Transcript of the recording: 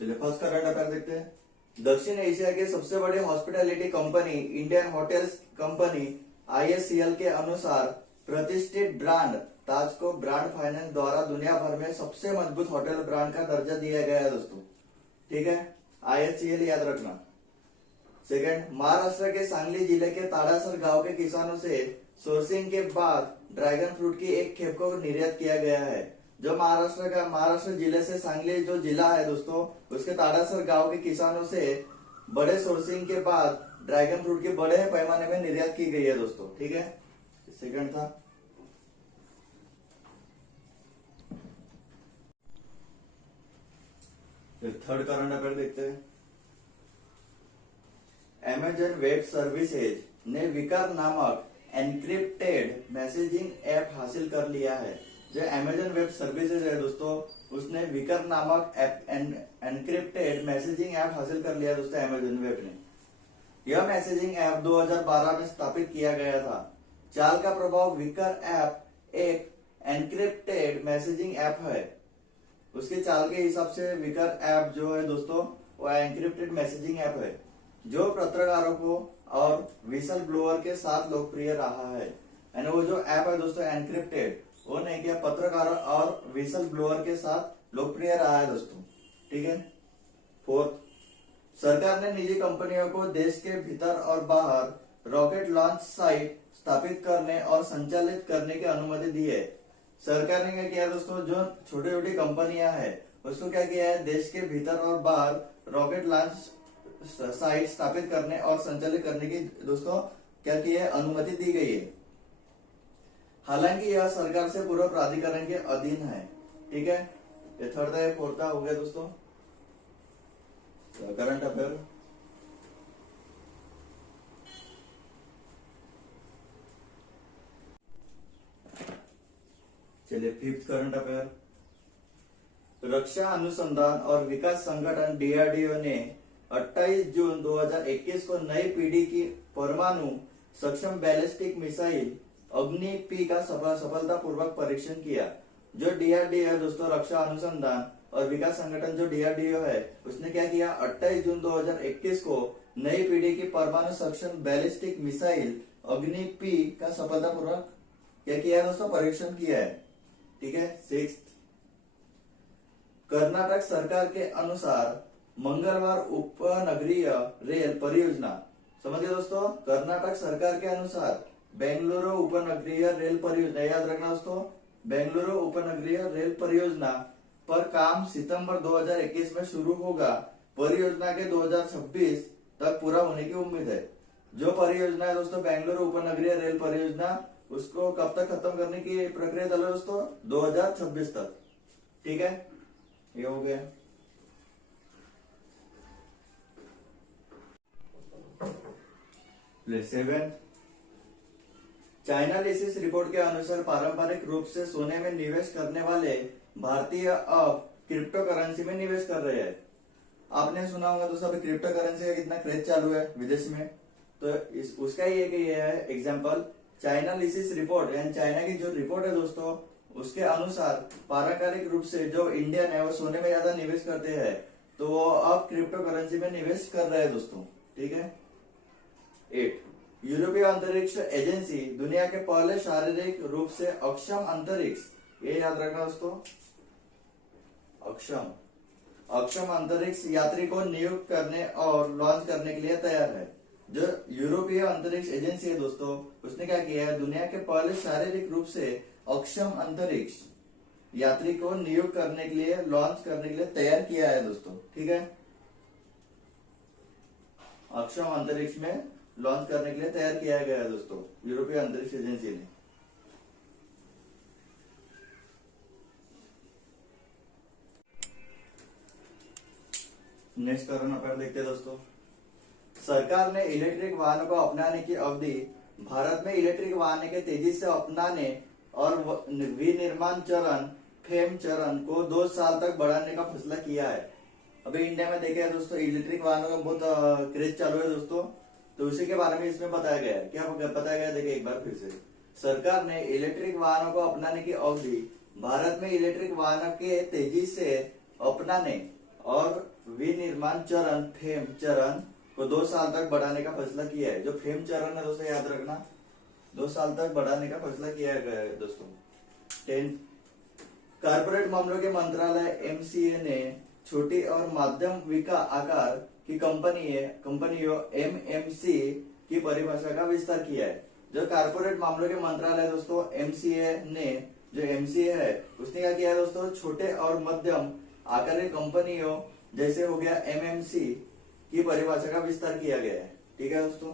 चलिए first current affair देखते हैं। दक्षिण एशिया के सबसे बड़े hospitality company Indian hotels company IHCL के अनुसार प्रतिष्ठित ब्रांड ताज को ब्रांड फाइनेंस द्वारा दुनिया भर में सबसे मजबूत होटल ब्रांड का दर्जा दिया गया है दोस्तों। ठीक है, IHCL याद रखना। सेकंड, महाराष्ट्र के सांगली जिले के ताड़ासर गांव के किसानों से सोर्सिंग के बाद ड्रैगन फ्रूट की एक खेप को निर्यात किया गया है। जो महाराष्ट्र जिले से सांगली जो जिला है दोस्तों, उसके ताड़ासर गांव के किसानों से बड़े सोर्सिंग के बाद ड्रैगन फ्रूट की बड़े पैमाने में निर्यात की गई है दोस्तों। ठीक है, सेकंड था। थर्ड करंट अफेयर देखते हैं। अमेजन वेब सर्विसेज ने विकर नामक एनक्रिप्टेड मैसेजिंग ऐप हासिल कर लिया है। जो अमेजन वेब सर्विसेज है दोस्तों, उसने विकर नामक एनक्रिप्टेड मैसेजिंग ऐप हासिल कर लिया दोस्तों अमेजन वेब ने। यह मैसेजिंग ऐप 2012 में स्थापित किया गया था। चाल का प्रभाव विकर ऐप एक एनक्रिप्टेड मैसेजिंग ऐप है। उसके चाल के हिसाब से विकर ऐप जो है दोस्तों, वो एनक्रिप्टेड मैसेजिंग ऐप है जो पत्रकारों को और विसल ब्लोअर के साथ लोकप्रिय रहा है। यानी वो जो ऐप है दोस्तों एनक्रिप्टेड, वो नहीं किया, पत्रकारों और विसल ब्लोअर के साथ लोकप्रिय रहा है दोस्तों। ठीक है। फोर्थ, सरकार ने निजी कंपनियों को देश के भीतर और बाहर रॉकेट लॉन्च साइट स्थापित करने और संचालित करने की अनुमति दी है। सरकार ने क्या किया दोस्तों, जो छोटी छोटी कंपनियां हैं उसको क्या किया है, देश के भीतर और बाहर रॉकेट लॉन्च साइट स्थापित करने और संचालित करने की दोस्तों क्या की है, अनुमति दी गई है। हालांकि यह सरकार से पूर्व प्राधिकरण के अधीन है। ठीक है, ये थर्ड था, फोर्थ हो गया दोस्तों करंट अफेयर। चलिए फिफ्थ करंट अफेयर। रक्षा अनुसंधान और विकास संगठन DRDO ने 28 जून 2021 को नई पीढ़ी की परमाणु सक्षम बैलिस्टिक मिसाइल अग्नि P का सफलतापूर्वक परीक्षण किया। जो DRDO है दोस्तों, रक्षा अनुसंधान और विकास संगठन जो DRDO है, उसने क्या किया, 28 जून 2021 को नई पीढ़ी की परमाणु सक्षम बैलिस्टिक मिसाइल अग्नि P का सफलतापूर्वक क्या किया दोस्तों, परीक्षण किया है। ठीक है। सिक्स्थ, कर्नाटक सरकार के अनुसार मंगलवार उपनगरीय रेल परियोजना, समझिए दोस्तों, कर्नाटक सरकार के अनुसार बेंगलुरु उपनगरीय रेल परियोजना, याद रखना दोस्तों, बेंगलुरु उपनगरीय रेल परियोजना पर काम सितंबर 2021 में शुरू होगा। परियोजना के 2026 तक पूरा होने की उम्मीद है। जो परियोजना है दोस्तों बेंगलुरु उपनगरीय रेल परियोजना, उसको कब तक खत्म करने की प्रक्रिया चल रही है दोस्तों, 2026 तक। ठीक है, ये हो गया। सेवेंथ, चाइना लिसिस रिपोर्ट के अनुसार पारंपरिक रूप से सोने में निवेश करने वाले भारतीय अब क्रिप्टो करेंसी में निवेश कर रहे हैं। आपने सुना होगा दोस्तों, अभी क्रिप्टो करेंसी का कितना क्रेज चालू है विदेश में, तो उसका ही एक ये है एग्जांपल। चाइना लिसिस रिपोर्ट यानी चाइना की जो रिपोर्ट है दोस्तों, उसके अनुसार पारंपरिक रूप से जो इंडियन है वो सोने में ज्यादा निवेश करते हैं, तो वो अब क्रिप्टो करेंसी में निवेश कर रहे हैं दोस्तों। ठीक है। 8, यूरोपीय अंतरिक्ष एजेंसी दुनिया के पहले शारीरिक रूप से अक्षम अंतरिक्ष, ये याद रखना दोस्तों, अक्षम अंतरिक्ष यात्री को नियुक्त करने और लॉन्च करने के लिए तैयार है। जो यूरोपीय अंतरिक्ष एजेंसी है दोस्तों, उसने क्या किया है, दुनिया के पहले शारीरिक रूप से अक्षम अंतरिक्ष यात्री को नियुक्त करने के लिए, लॉन्च करने के लिए तैयार किया है दोस्तों। ठीक है, अक्षम अंतरिक्ष में लॉन्च करने के लिए तैयार किया गया है दोस्तों यूरोपीय अंतरिक्ष एजेंसी ने। नेक्स्ट करंट अफेयर देखते हैं दोस्तों। सरकार ने इलेक्ट्रिक वाहनों को अपनाने की अवधि, भारत में इलेक्ट्रिक वाहन के तेजी से अपनाने और विनिर्माण चरण फेम चरण को 2 साल तक बढ़ाने का फैसला किया है। अभी इंडिया में देखे दोस्तों, इलेक्ट्रिक वाहनों का बहुत क्रेज चालू है दोस्तों, तो उसी के बारे में इसमें बताया गया है। क्या बताया गया, देखिए एक बार फिर से। सरकार ने इलेक्ट्रिक वाहनों को अपनाने की अवधि, भारत में इलेक्ट्रिक वाहनों के तेजी से अपनाने और विनिर्माण चरण फेम चरण को 2 साल तक बढ़ाने का फैसला किया है। जो फेम चरण है दोस्तों याद रखना, 2 साल तक बढ़ाने का फैसला किया गया है दोस्तों। 10 कारपोरेट मामलों के मंत्रालय एमसीए ने छोटी और मध्यम आकार की कंपनियों एमएमसी की परिभाषा का विस्तार किया है। जो कारपोरेट मामलों के मंत्रालय दोस्तों एमसीए ने, जो एमसीए है उसने क्या किया है दोस्तों, छोटे और मध्यम आकार की कंपनियों जैसे हो गया एमएमसी की परिभाषा का विस्तार किया गया है। ठीक है दोस्तों।